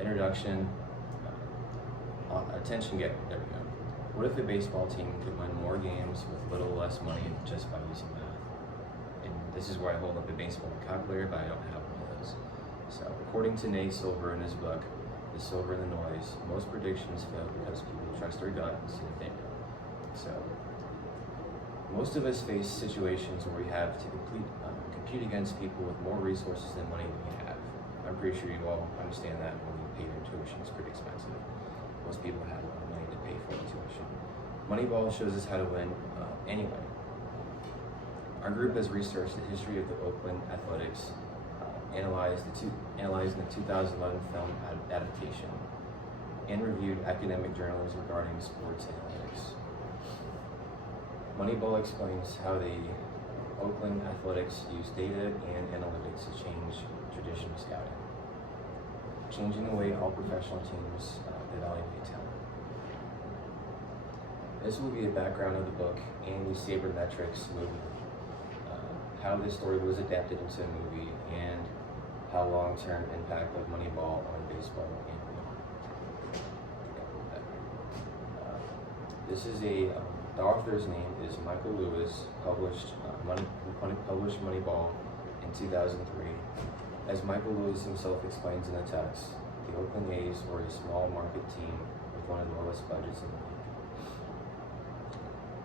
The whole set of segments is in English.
Introduction. Attention getter. There we go. What if a baseball team could win more games with little less money just by using math? And this is where I hold up a baseball vocabulary, but I don't have one of those. So, according to Nate Silver in his book, The Silver and the Noise, most predictions fail because people trust their gut instead of data. So, most of us face situations where we have to compete against people with more resources than money that we have. I'm pretty sure you all understand that when you pay your tuition, it's pretty expensive. Most people have money to pay for the tuition. Moneyball shows us how to win anyway. Our group has researched the history of the Oakland Athletics, analyzing the 2011 film adaptation, and reviewed academic journals regarding sports analytics. Moneyball explains how the Oakland Athletics use data and analytics to change traditional scouting, changing the way all professional teams evaluate talent. This will be a background of the book and the Sabermetrics movie, how this story was adapted into a movie, and how long-term impact of Moneyball on baseball and beyond. This is the author's name is Michael Lewis, published Moneyball in 2003. As Michael Lewis himself explains in the text, the Oakland A's were a small market team with one of the lowest budgets in the league.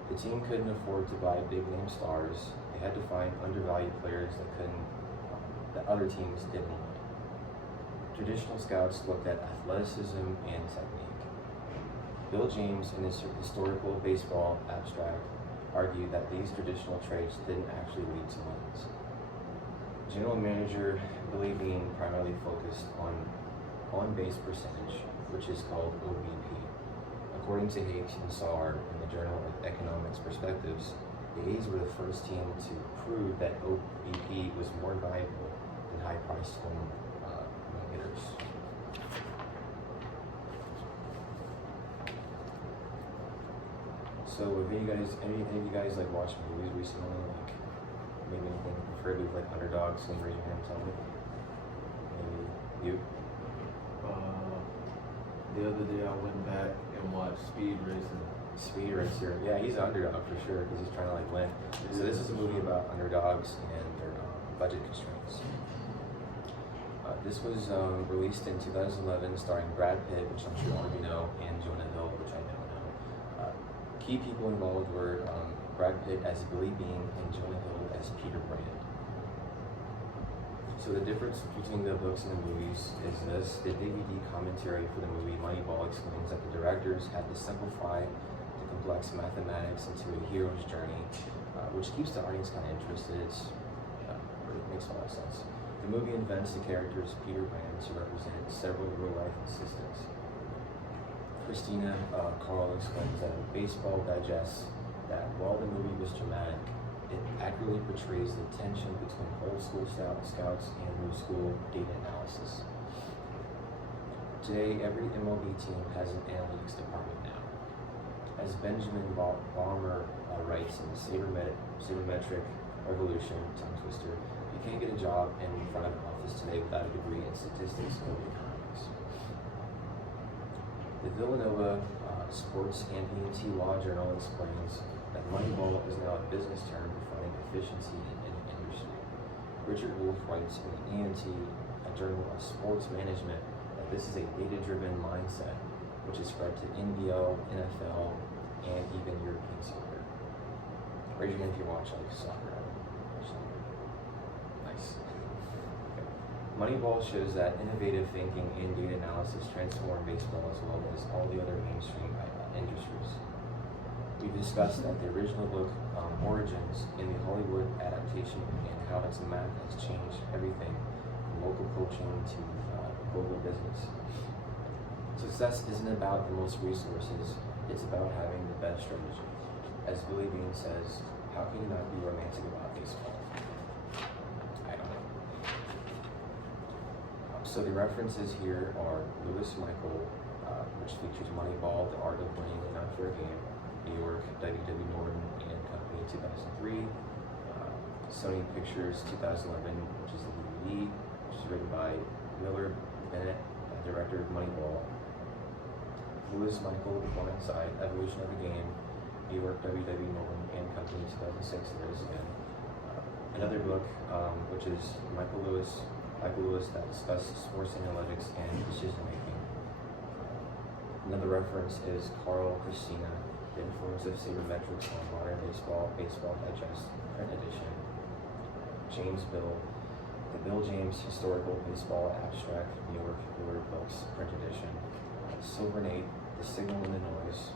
The team couldn't afford to buy big name stars. They had to find undervalued players that other teams didn't want. Traditional scouts looked at athleticism and technique. Bill James, in his historical baseball abstract, argued that these traditional traits didn't actually lead to wins. General manager Billy Beane primarily focused on on-base percentage, which is called OBP. According to Hayek and Saar in the Journal of Economics Perspectives, the A's were the first team to prove that OBP was more valuable than high-priced home hitters. So, have any of you guys like watched movies recently? Like maybe anything preferably like Underdogs? Can you raise your hand and tell me? Maybe you? The other day I went back and watched Speed Racing. Speed Racer. Yeah, he's an underdog for sure because he's trying to like win. So this is a movie about underdogs and their budget constraints. This was released in 2011, starring Brad Pitt, which I'm sure all of you know, and Jonah Hill, which I don't know. Key people involved were Brad Pitt as Billy Beane and Jonah Hill as Peter Brand. So the difference between the books and the movies is this: the DVD commentary for the movie Moneyball explains that the directors had to simplify the complex mathematics into a hero's journey, which keeps the audience kind of interested. It makes a lot of sense. The movie invents the characters Peter Brand to represent several real-life assistants. Christina Carl explains that Baseball Digest that while the movie was dramatic, it accurately portrays the tension between old school scouts and new school data analysis. Today, every MLB team has an analytics department now. As Benjamin Ballmer writes in Sabermetric Revolution, tongue twister, you can't get a job in front of an office today without a degree in statistics or economics. The Villanova Sports and ENT Law Journal explains that Moneyball is now a business term defining efficiency in an industry. Richard Wolff writes in ENT, a journal of sports management, that this is a data-driven mindset, which is spread to NBL, NFL, and even European soccer. Raise your hand if you watch like soccer. Nice. Okay. Moneyball shows that innovative thinking and data analysis transform baseball as well as all the other mainstream industries. We've discussed that the original book, Origins, in the Hollywood adaptation and how its math has changed everything from local coaching to global business. Success isn't about the most resources, it's about having the best strategy. As Billy Beane says, how can you not be romantic about baseball? I don't know. So the references here are Lewis Michael, which features Moneyball, The Art of Winning an Unfair Game, New York, W.W. Norton and Company, 2003. Sony Pictures, 2011, which is the DVD, which is written by Miller Bennett, director of Moneyball. Lewis Michael, The Blind Side, Evolution of the Game, New York, W.W. Norton and Company, 2006, there it is again. Another book, which is Michael Lewis, that discusses sports analytics and decision making. Another reference is Carl Christina, The Influence of Sabermetrics on Modern Baseball, Baseball Digest, print edition. James Bill, The Bill James Historical Baseball Abstract, New York, Newer Books, print edition. Silvernate, The Signal and the Noise,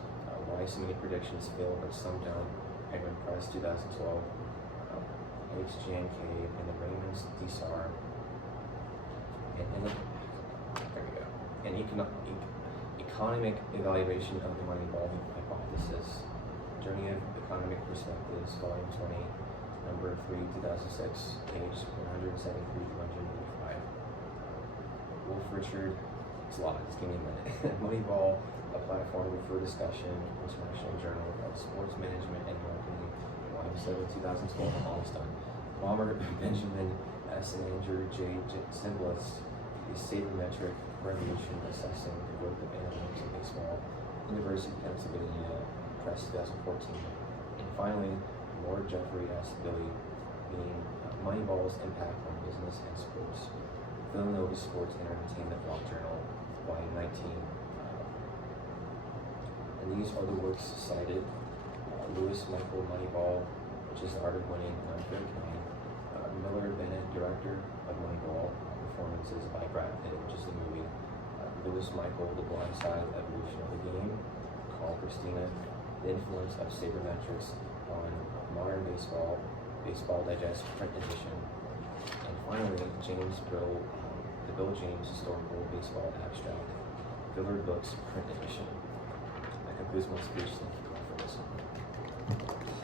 Why So Many Predictions Fail But Some Don't, Penguin Press, 2012. HJNK and the Raymond's DSAR. There we go. An economic evaluation of the Moneyball hypothesis. Journey of Economic Perspectives, Volume 20, Number 3, 2006, page 173 to 185. Wolf Richard, it's a lot, just give me a minute. Moneyball, a platform for discussion, International Journal of Sports Management and Marketing, Volume 7, 2012, I'm almost done. Palmer, Benjamin S. and Andrew J. Simplest, The Sabermetric Revolution Assessing the Growth of Analytics in Baseball, University of Pennsylvania Press, 2014. And finally, Lord Jeffrey S. Billy, being Moneyball's Impact on Business and Sports, Villanova Sports and Entertainment Law Journal, Volume 19. And these are the works cited. Lewis Michael, Moneyball, which is The Art of Winning, Unfair County. Miller Bennett, director of Moneyball, performances by Brad Pitt, which is the movie. Lewis Michael, The Blind Side, Evolution of the Game. Carl Christina, The Influence of Sabermetrics on Modern Baseball, Baseball Digest, print edition. And finally, James Bill, The Bill James Historical Baseball Abstract, Villard Books, print edition. That concludes my speech. Thank you all for listening.